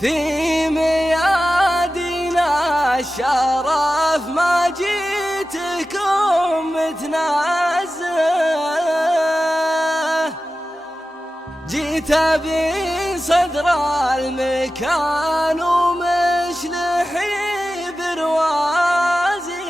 في ميادنا الشرف ما جيتكم متنازه، جيت بصدر المكان ومشلحي بروازي.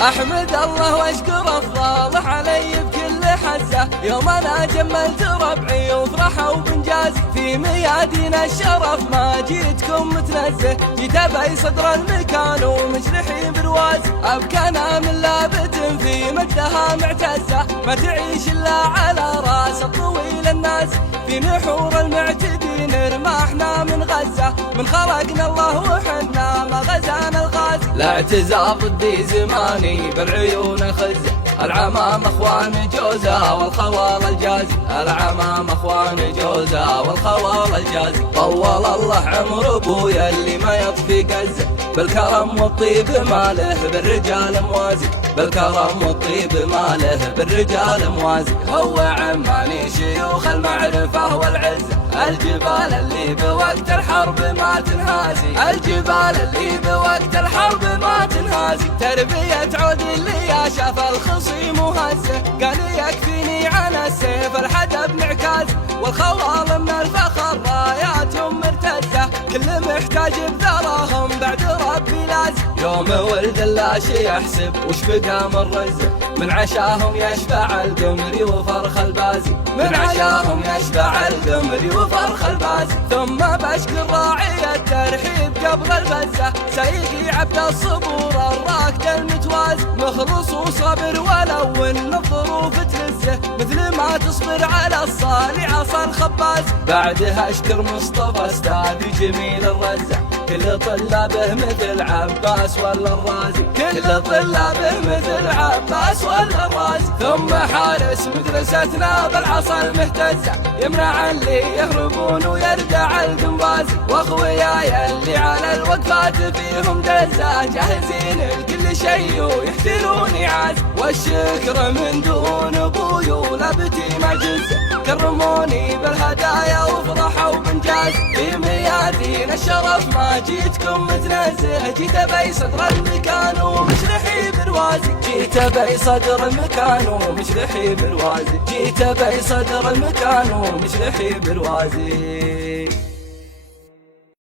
أحمد الله وأشكر أفضاله علي بكل حزة، يوم أنا جملت ربعي وفرحوا بإنجازي. في ميادين الشرف ما جيتكم متنزه، جيت أبي صدر المكان ومجرحي بروازي. أبكانا من لابت في مجدها معتزة، ما تعيش إلا على راس الطويل الناس. في نحور المعتدين رماحنا من غزة، من خلقنا الله وحنا ما غزانا الغازي. لا اعتزاز ضدي زماني بالعيون خزة، العمام اخوان جوزة والخوال الجازي. العمام اخوان جوزة والخوال الجازي. طول الله عمر ابويا اللي ما يطفي قزة، بالكرم والطيب ماله بالرجال موازي. بالكرم والطيب ماله بالرجال موازي. هو عماني شيوخ المعرفة والعزة، الجبال اللي بوقت الحرب ما تنهازي. الجبال اللي بوقت الحرب ما تنهازي. تربية عود اللي يا شاف الخصيم وهزه، قال يكفيني عن السيف الحدب معكازي. والخوال من الفخر راياتهم مرتزة، كل محتاج بذراهم بعد ربي لازم. يوم ولد اللاشي يحسب وش بقى من رزه، من عشاهم يشبع القمري وفرخ البازي. من عشاهم يشبع القمري وفرخ البازي. ثم بشكر راعي الترحيب قبل الفزة، سيدي عبد الصبور الراكد المتوازي. مخلص وصبر ولو ان الظروف تهزه، مثل ما تصبر على الصالح عصا الخباز. بعدها اشكر مصطفى استاذي جميل الرزة، كل طلابه مثل عباس ولا الرازي. كل طلابه مثل عباس ولا الرازي. ثم حارس مدرستنا بالعصا المهتزة، يمنع اللي يهربون ويردع القنبازي. واخوياي اللي على الوقفات فيهم دزة، جاهزين لكل شيء ويحتروني عاز. والشكر من دون ابوي ولبتي معجزة، كرموني بالهدايا وفرحوا بانجاز. في ميادين الشرف ما جيتكم متنزه، جيت ابي صدر المكان ومشرحي بروازي. جيت ابي صدر المكان ومشرحي بروازي. جيت ابي صدر المكان ومشرحي بروازي.